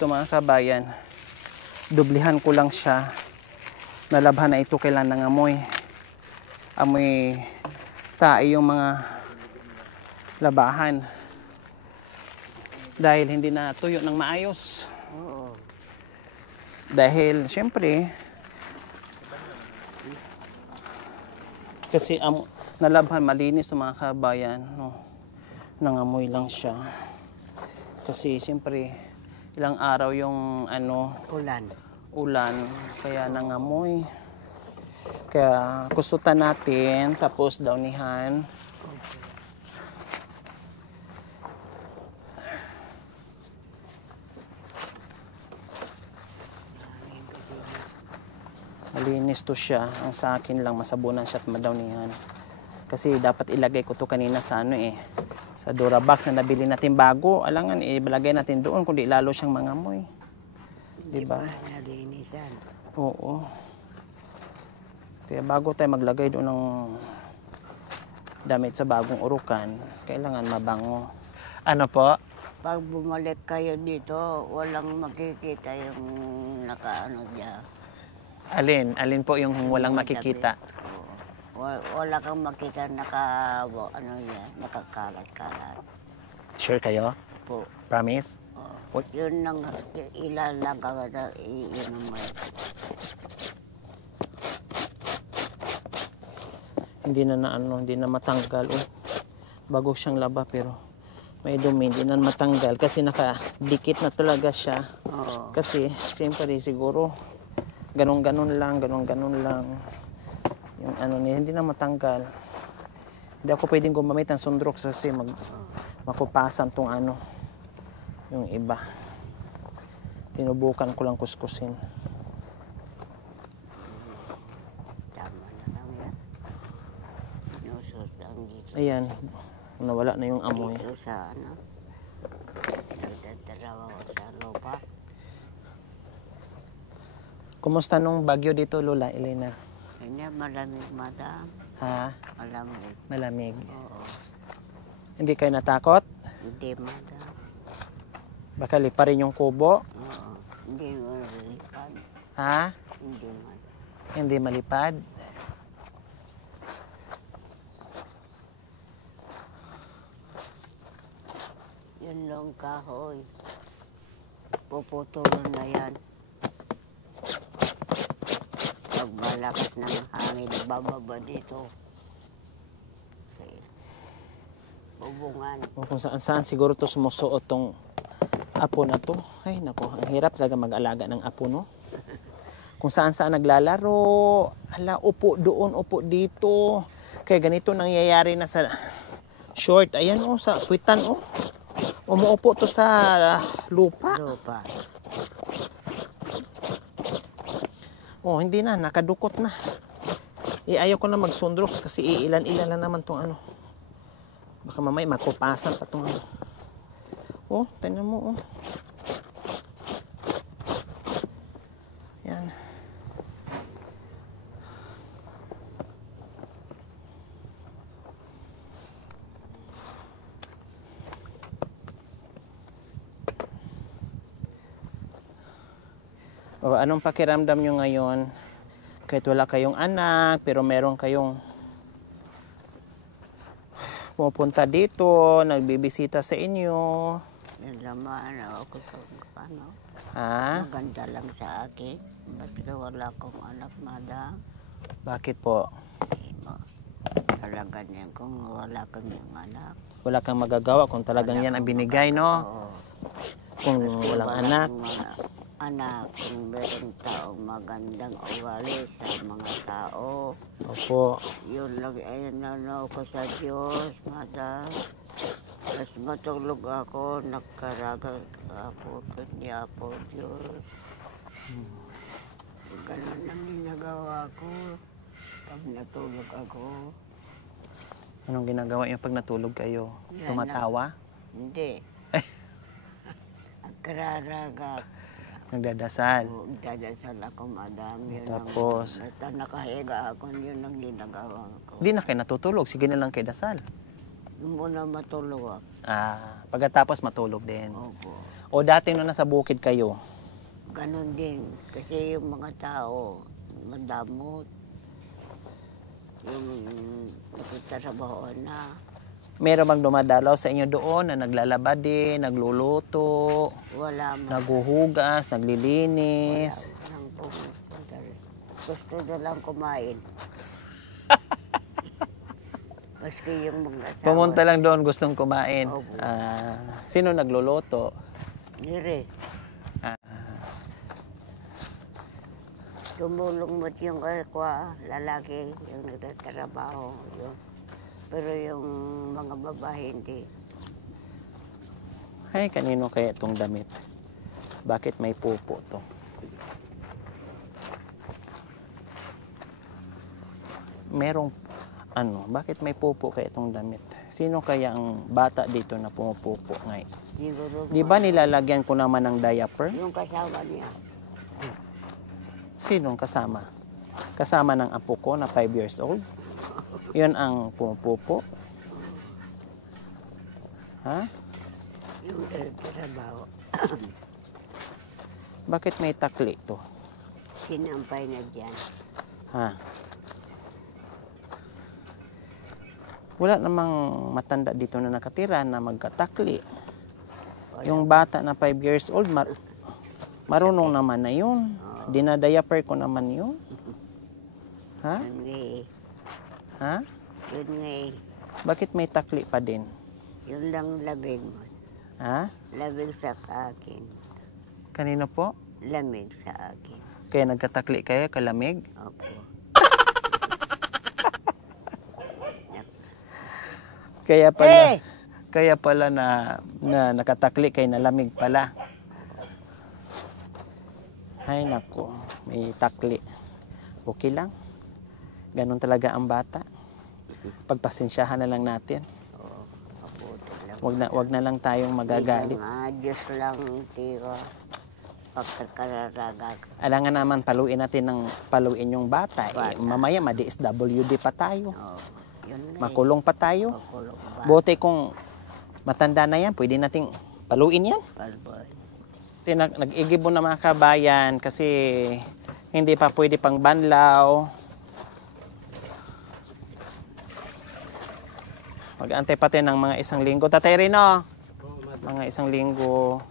ito mga kabayan, dublihan ko lang siya. Nalabhan na ito kailan ng amoy. Amoy tae yung mga labahan. Dahil hindi na tuyo ng maayos. Oo. Dahil syempre, kasi nalabhan, malinis ito mga kabayan. No? Nangamoy lang siya. Kasi siyempre, ilang araw yung ulan, kaya nangamoy. Kaya kusutan natin, tapos downihan. Malinis to siya. Ang sa akin lang, masabunan siya at madownihan. Kasi dapat ilagay ko to kanina sa sa Durabox na nabili natin bago. Alangan, ibalagay natin doon kundi lalo siyang mangamoy. Diba? Nalinisan. Oo. Kaya bago tayo maglagay doon ng damit sa bagong urukan, kailangan mabango. Ano po? Pag bumalik kayo dito, walang makikita yung nakaano dyan. Alin po yung walang makikita? Wala kang makita nakakalat-kalat. Sure kayo? Po. Promise? Yun nang ilalang ka na yun naman. Hindi na matanggal. Bago siyang laba pero may dumi, hindi na matanggal kasi nakadikit na talaga siya. Oo. Kasi siyempre siguro ganun-ganun lang. Yung niya, hindi na matanggal. Hindi ako pwedeng gumamit ng sundrok kasi makupasan tong yung iba. Tinubukan ko lang kuskusin. Tama na lang yan. Nusot lang dito. Ayan, nawala na yung amoy. Dito sa nagdadalawa ko sa lupa. Kumusta nung bagyo dito, Lola Elena? Hindi, malamig, madam. Ha? Malamig. Malamig. Oo. Hindi kayo natakot? Hindi, madam. Baka liparin yung kubo? Oo. Hindi malipad. Ha? Hindi man. Hindi malipad? Yun lang kahoy. Puputulon na yan. Pag malakas ng hangin, bababa dito. Okay. Bubungan. O kung saan siguro to sumusuot tong apo na to. Ay nako, ang hirap talaga mag-alaga ng apo, no? Kung saan naglalaro. Ala, upo doon, upo dito. Kaya ganito nangyayari na sa short. Ayan sa puwitan umuupo to sa lupa. Lupa. Hindi na, nakadukot na. Ayaw ko na magsundroks kasi iilan-ilan lang naman tong Baka mamay makupasan pa tong tingnan mo Yan. Anong pakiramdam nyo ngayon? Kahit wala kayong anak, pero meron kayong pupunta dito, nagbibisita sa inyo. Yan naman ako sa Ha? maganda lang sa akin. Basta wala akong anak, madam. Bakit po? Talaga niyan kung wala kang anak. Wala kang magagawa kung talagang yan ang binigay, no? Oo. Kung Basta walang wala anak. kang anak, kung meron taong magandang ugali sa mga tao. Opo. Yun lang ay nanaw ko sa Diyos, madam. Tapos matulog ako, nakaraga ako, kanya po Diyos. Ganun ang ginagawa ko pag natulog ako. Anong ginagawa niyo pag natulog kayo? Yan Tumatawa? Hindi. Nagkararaga. Nagdadasal? Dadasal ako, madam. Yun Tapos? Basta nakahiga ako, yun ang ginagawa ko. Hindi na kayo natutulog. Sige na lang kayo dasal. Yung muna matulog ako. Pagkatapos matulog din. Opo. O dati nung nasa bukid kayo, Ganon din. Kasi yung mga tao, madamot. Yung nagtatrabaho na. meron bang dumadalaw sa inyo doon na naglalaba din, nagluluto, Wala man. naghuhugas, naglilinis? Walang pumunta. Gusto na lang kumain. Maski yung mga asawa. Pumunta lang doon, gustong kumain. Opo. Sino nagluluto? Dire. Tumulong mo't yung lalaki, yung nagtatrabaho. Yun. Pero yung mga babae hindi. Ay, kanino kaya itong damit? Bakit may pupo to? Merong, bakit may pupo kaya itong damit? Sino kaya ang bata dito na pumupupo ngayon? Siguro Di ba nilalagyan ko naman ng diaper? yung kasama niya. Sinong kasama? Kasama ng apo ko na 5 years old? Yun ang pumupupo? Ha? Yung nagtatrabaho. Bakit may takli to? Sinampay na dyan. Ha? Wala namang matanda dito na nakatira na magkatakli. Yung bata na 5 years old, marunong naman na yun. Dinadiaper ko naman yun. Ha? Yun nga eh. Ha? Yun nga eh. Bakit may takli pa din? Yun lang lamig mo. Ha? Lamig sa akin. Kanino po? Lamig sa akin. Kaya nagkatakli kayo, kalamig? Opo. Kaya pala, Eh! kaya pala na nakatakli kay nalamig pala. Ay nako, may takli. Okay lang. Ganon talaga ang bata. Pagpasensyahan na lang natin. Oo. Mabuti lang. Wag na lang tayong magagalit. Diyos lang, tira. Pagkakararaga. Alangan naman paluin natin paluin yung bata. Mamaya ma-DSWD pa tayo. Oo. Yun nga eh. Makulong pa tayo. Makulong ba? Buti kung matanda na yan, pwede nating paluin yan. Palboy. Nag-igib mo na mga kabayan kasi hindi pa pwede pang banlaw. Mag-antay pa tayo ng mga 1 linggo. Tatay Rino, mga 1 linggo.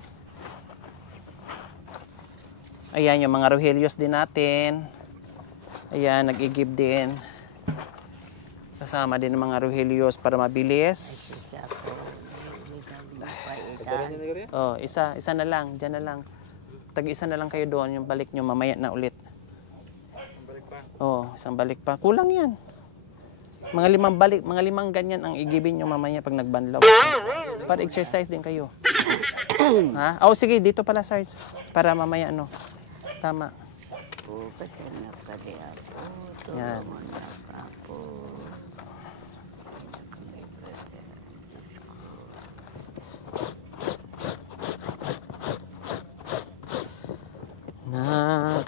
Ayan yung mga Rohelios din natin. Ayan, nag-igib din. Kasama din ng mga Rohelios para mabilis. Isa ko. Mapaitan. Oh, isa na lang, diyan na lang. Tag-isa na lang kayo doon, yung balik nyo mamaya na ulit. Oh, isang balik pa. Kulang 'yan. Mga 5 ganyan ang igibin nyo mamaya pag nagbanlaw. Para exercise din kayo. Ha? Oh, sige, dito pala Sarge. Para mamaya Tama. Po, kasi nakali ako. Yan. Tulungan ako.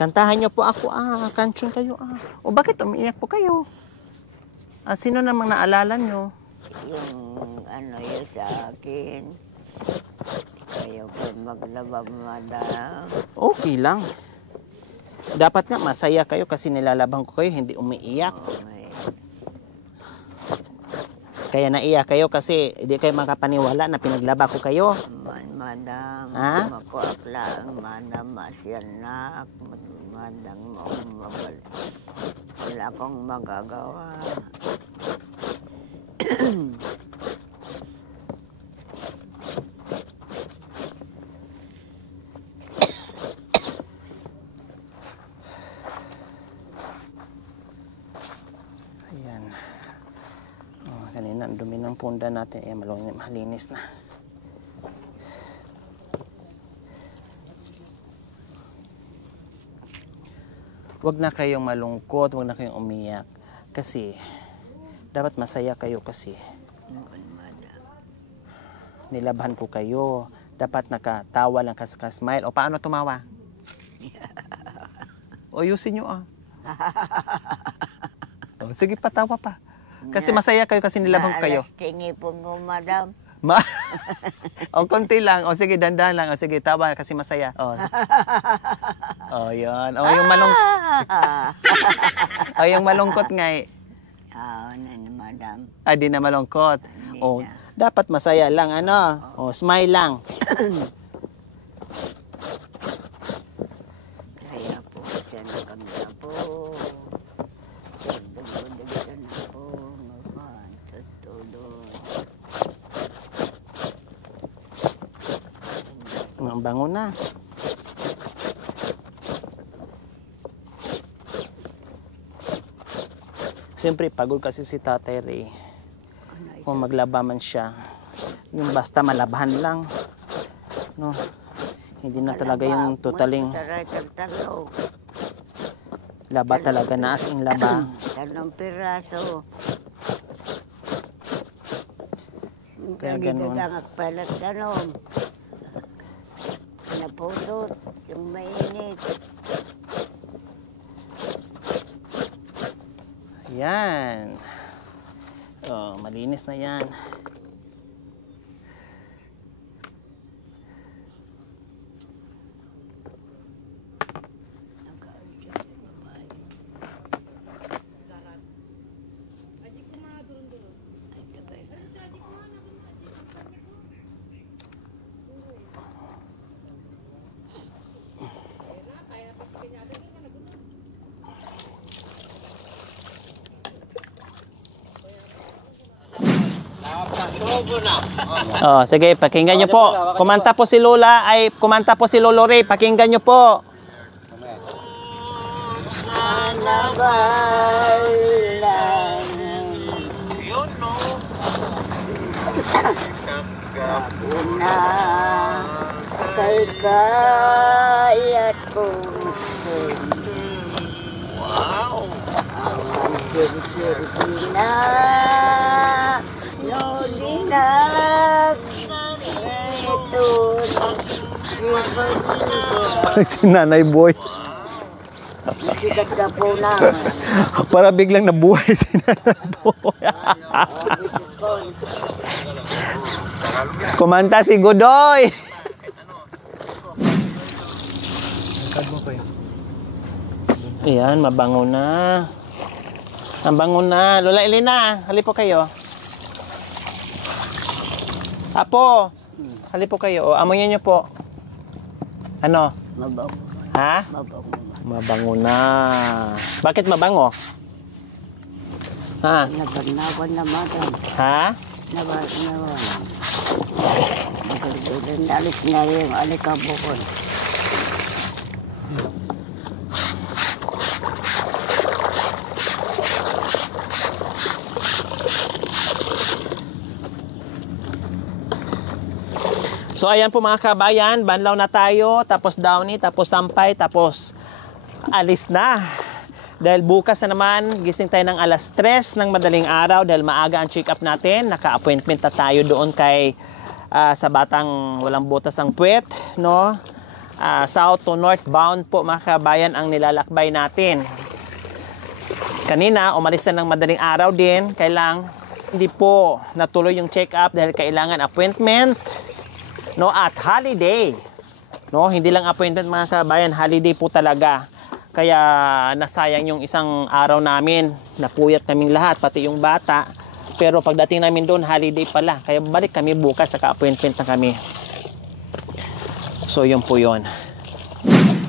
Kantahan nyo po ako kantsyon kayo O bakit umiiyak po kayo? Sino namang naalala nyo? Yung yun sa akin. Kayo po maglaba, madam. Okay lang. Dapat nga masaya kayo kasi nilalabang ko kayo, hindi umiiyak. May Kaya naiyak kayo kasi hindi kayo makapaniwala na pinaglaba ko kayo. madam. Ha? Makuapla ang madam. Masyanak. Madam mo mabalik. Wala akong magagawa. Ayan. Kanina ang dumi ng punda natin. Malinis na. Huwag na kayong malungkot, huwag na kayong umiyak. Kasi, dapat masaya kayo kasi Madam. nilaban ko kayo. Dapat nakatawa lang kasi ka-smile. O paano tumawa? O ayusin nyo O, sige, patawa pa. Kasi masaya kayo kasi nilabang ko kayo. Alas tingi po ko, madam. O, konti lang. O, sige, dandan lang. O, sige, tawa kasi masaya. O. O, yun. O, yung o, yung malungkot nga eh. Madam. Ay, di na malungkot. Hindi O, na. dapat masaya lang, ano. O, smile lang. Kaya po, siya na kami na po. Dagdag na po. Tutulog. Ang bango na. Siyempre, pagod kasi si Tatay Ray. Kung maglaba man siya, yung basta malabahan lang. No? Hindi na talaga yung totaling laba talaga na as in laba. 3 piraso. Kaya ganun. Ang palat tanong. Napusot yung mainit. Yan. Oh, malinis na yan. Oh, sige, pakinggan nyo po. Kumanta po si Lola, kumanta po si Lolo Ray. Pakinggan nyo po. Sana balang kapuna kay kayat kong wow ang sirsi na no dinag ito Si Nanay Boy. sikat ka po na Para biglang nabuhay si Nanay Boy. Kumanta si Godoy. Ayan, mabango na. Ang bango na. Lola Elena, hali po kayo. Apo, hali po kayo. O, amoyin niyo po. Ano? mabango Ha? mabango Mabango na. Bakit mabango? Ha? nabanawan na madam Ha? nabanawan alis na yung alikabukon. So ayan po mga kabayan, banlaw na tayo, tapos downy, tapos sampay, tapos alis na. Dahil bukas na naman, gising tayo ng alas 3 ng madaling araw dahil maaga ang check-up natin. Naka-appointment na tayo doon kay sa Batang Walang Butas ang Puwet, no? South to northbound po mga kabayan ang nilalakbay natin. Kanina, umalis na ng madaling araw din, kailang hindi po natuloy yung check-up dahil kailangan appointment. No, at holiday. No, hindi lang appointment mga kabayan, holiday po talaga. Kaya nasayang yung isang araw namin. Napuyat kaming lahat, pati yung bata. Pero pagdating namin doon, holiday pala. Kaya balik kami bukas, naka-appointment na kami. So, yun po yun.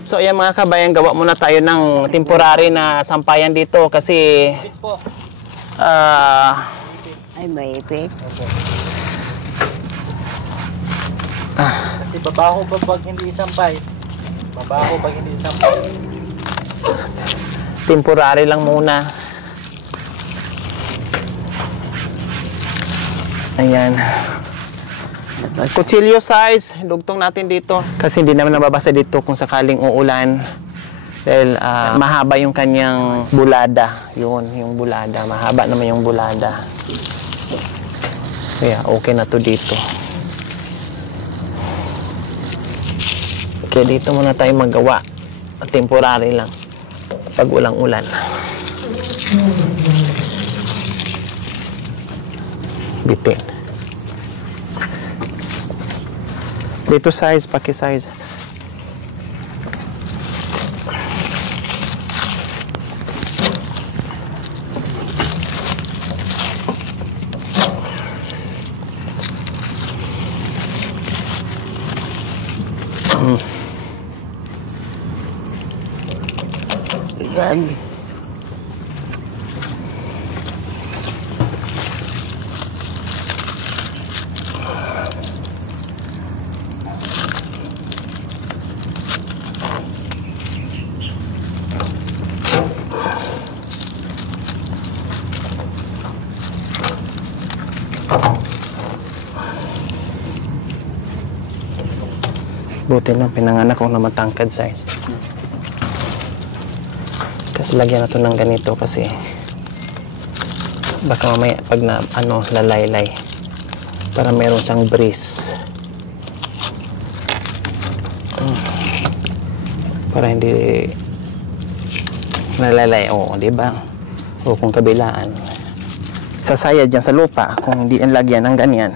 So, ayan mga kabayan, gawa muna tayo ng temporary na sampayan dito kasi Ay, may ipit. Kasi babaho pag hindi sampay. Babaho pag hindi sampay. temporary lang muna. Ayan. Kutsilyo size, dugtong natin dito. Kasi hindi naman nababasa dito kung sakaling uulan. Dahil mahaba yung kanyang bulada. Yun, yung bulada. Mahaba naman yung bulada. Kaya okay na to dito. Kaya dito muna tayo magawa. Temporary lang. Pag walang ulan. bitin. Dito size, paki-size. Yan. Buti na pinanganak ko na matangkad size. Kasi lagyan na to ng ganito kasi baka mamaya pag na lalaylay para meron siyang breeze. Para hindi nalalay, di ba? O kung kabilaan sasayad dyan sa lupa kung hindi ang lagyan ng ganyan.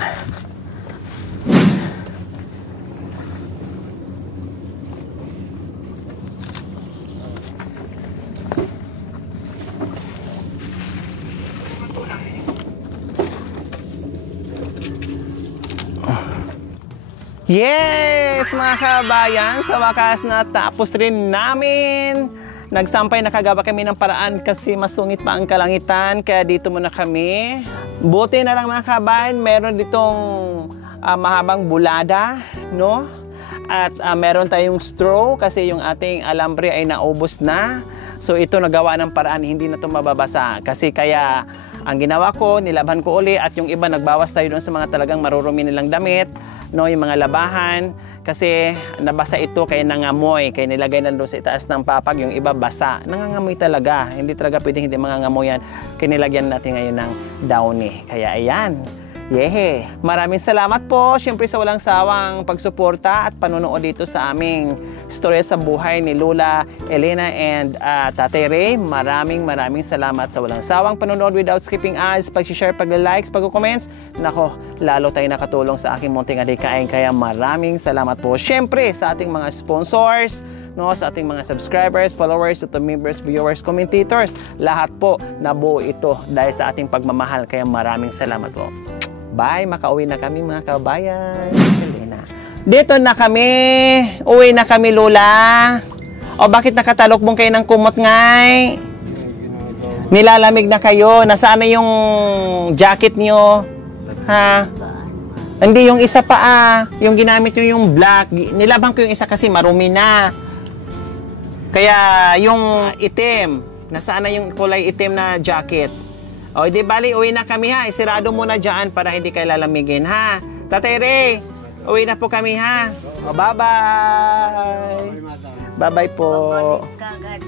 Yes, mga kabayan, sa wakas natapos rin namin. Nagsampay, nakagawa kami ng paraan kasi masungit pa ang kalangitan, kaya dito muna kami. Buti na lang mga kabayan, meron ditong mahabang bulada, no? At meron tayong straw kasi yung ating alambre ay naubos na. So ito nagawa ng paraan, hindi na ito mababasa. Kasi kaya ang ginawa ko, nilabhan ko uli at yung iba nagbawas tayo doon sa mga talagang marurumi nilang damit. No, yung mga labahan kasi nabasa ito kaya nangamoy, kaya nilagay na doon sa itaas ng papag, yung iba basa, nangangamoy talaga, hindi talaga pwedeng hindi mangangamoy yan, kaya nilagyan natin ngayon ng downy, kaya ayan. Yehe! Maraming salamat po, syempre sa walang sawang pagsuporta at panonood dito sa aming storya sa buhay ni Lola Elena and Tatay Ray. Maraming salamat sa walang sawang panonood without skipping ads, pag-share, pag-likes, pag-comments. Nako, lalo tayo nakatulong sa aking munting adikain, kaya maraming salamat po. Syempre sa ating mga sponsors, no, sa ating mga subscribers, followers, YouTube members, viewers, commentators, lahat po nabuo ito dahil sa ating pagmamahal, kaya maraming salamat po. Bye, makauwi na kami mga kabayan. Dito na kami. Uwi na kami, Lola. O bakit nakatalokbong kayo ng kumot ngay? Nilalamig na kayo. Nasaan na yung jacket niyo? Ha? Hindi, yung isa pa yung ginamit niyo yung black. Nilabang ko yung isa kasi marumi na. Kaya yung itim. Nasaan na yung kulay itim na jacket? O, di bali, uwi na kami ha. Isirado muna dyan para hindi kayo lalamigin ha. Tatay Ray, uwi na po kami ha. O, bye-bye. Bye-bye po. Kagad,